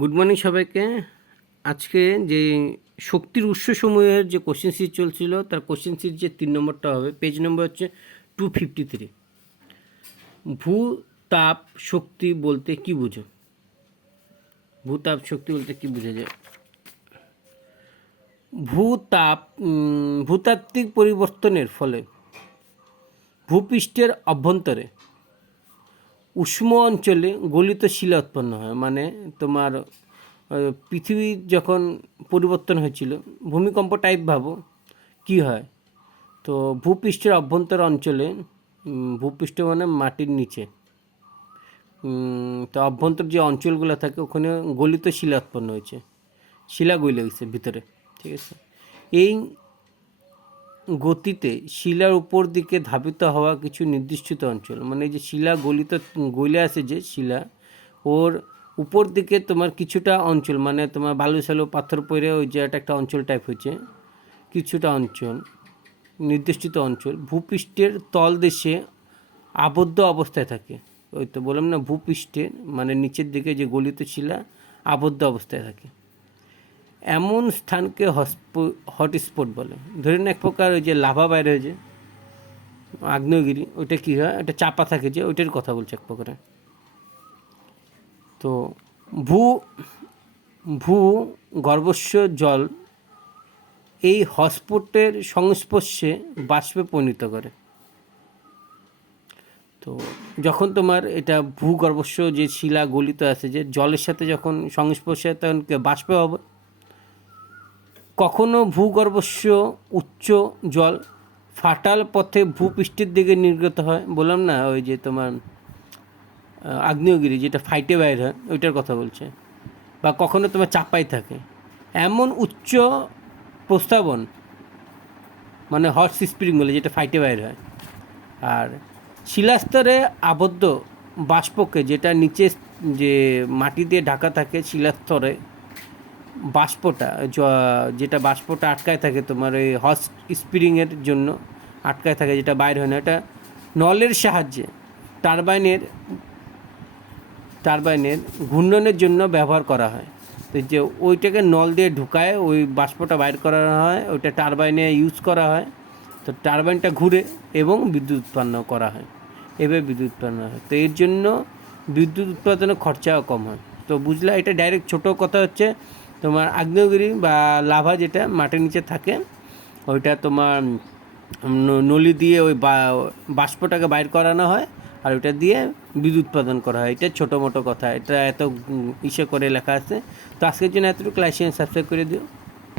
Good morning সবাইকে। আজকে যে শক্তির উৎসসমূহের যে কোশ্চেন সিরিজ চলছিল তার কোশ্চেন সিরিজ যে 3 নম্বরটা হবে, পেজ নম্বর হচ্ছে 253। ভূতাপ শক্তি বলতে কি বোঝো? ভূতাপ শক্তি বলতে কি বোঝা যায়? ভূতাত্ত্বিক পরিবর্তনের ফলে ভূপৃষ্ঠের অভ্যন্তরে উষ্ণ অঞ্চলে গলিত শিলা উৎপন্ন হয়। মানে তোমার পৃথিবী যখন পরিবর্তন হয়েছিল, ভূমিকম্প টাইপ ভাবো, কি হয়? তো ভূপৃষ্ঠের অভ্যন্তর অঞ্চলে, ভূপৃষ্ঠ মানে মাটির নিচে, তো অভ্যন্তর যে অঞ্চলগুলো থাকে ওখানে গলিত শিলা উৎপন্ন হয়েছে, শিলা গলে গেছে ভিতরে, ঠিক আছে? এই গতিতে শিলার উপর দিকে ধাবিত হওয়া কিছু নির্দিষ্ট অঞ্চল, মানে যে শিলা গলে আসে, যে শিলা ওর উপর দিকে তোমার কিছুটা অঞ্চল, মানে তোমার বালু সালু পাথর পড়ে ওই যে একটা অঞ্চল টাইপ হয়েছে, কিছুটা অঞ্চল, নির্দিষ্ট অঞ্চল ভূপৃষ্ঠের তলদেশে আবদ্ধ অবস্থায় থাকে। ওই তো বললাম না, ভূপৃষ্ঠের মানে নিচের দিকে যে গলিত শিলা আবদ্ধ অবস্থায় থাকে, এমন স্থানকে হটস্পট বলে। ধরে না এক প্রকার ওই যে লাভা বাইরে হয়েছে আগ্নেয়গিরি, ওইটা কী হয়, ওটা চাপা থাকে, যে ওইটার কথা বলছে এক প্রকারে। তো ভূগর্ভস্থ জল এই হটস্পটের সংস্পর্শে বাষ্পে পরিণত করে। তো যখন তোমার এটা ভূগর্ভস্থ যে শিলা গলিত আছে, যে জলের সাথে যখন সংস্পর্শে, তখন বাষ্প হবে। কখনো ভূগর্ভস্থ উচ্চ জল ফাটাল পথে ভূপৃষ্ঠের দিকে নির্গত হয়, বললাম না ওই যে তোমার আগ্নেয়গিরি যেটা ফাইটে বাইর হয়, ওইটার কথা বলছে। বা কখনো তোমার চাপাই থাকে, এমন উচ্চ প্রস্তাবন মানে হট স্প্রিং বলে, যেটা ফাইটে বাইর হয়। আর শিলাস্তরে আবদ্ধ বাষ্পকে, যেটা নিচে যে মাটি দিয়ে ঢাকা থাকে শিলাস্তরে, বাষ্পটা যেটা বাষ্পটা আটকায় থাকে তোমার ওই হট স্প্রিংয়ের জন্য আটকায় থাকে, যেটা বাইর হয় না, এটা নলের সাহায্যে টারবাইনের ঘূর্ণনের জন্য ব্যবহার করা হয়। তো যে ওইটাকে নল দিয়ে ঢুকায় ওই বাষ্পটা বাইর করা হয়, ওইটা টারবাইনে ইউজ করা হয়। তো টারবাইনটা ঘুরে এবং বিদ্যুৎ উৎপন্ন করা হয়, এভাবে বিদ্যুৎ উৎপন্ন হয়। তো এর জন্য বিদ্যুৎ উৎপাদনের খরচাও কম হয়। তো বুঝলা, এটা ডাইরেক্ট ছোটো কথা হচ্ছে তোমার আগ্নেয়গিরি বা লাভা যেটা মাটির নিচে থাকে, ওইটা তোমার নলি দিয়ে ওই বাষ্পটাকে বাইর করানো হয়, আর ওইটা দিয়ে বিদ্যুৎ উৎপাদন করা হয়। এটা ছোটো মোটো কথা, এটা এত ইসে করে লেখা আছে। তো আজকের জন্য এতটুকু, লাইক সাবস্ক্রাইব করে দিও।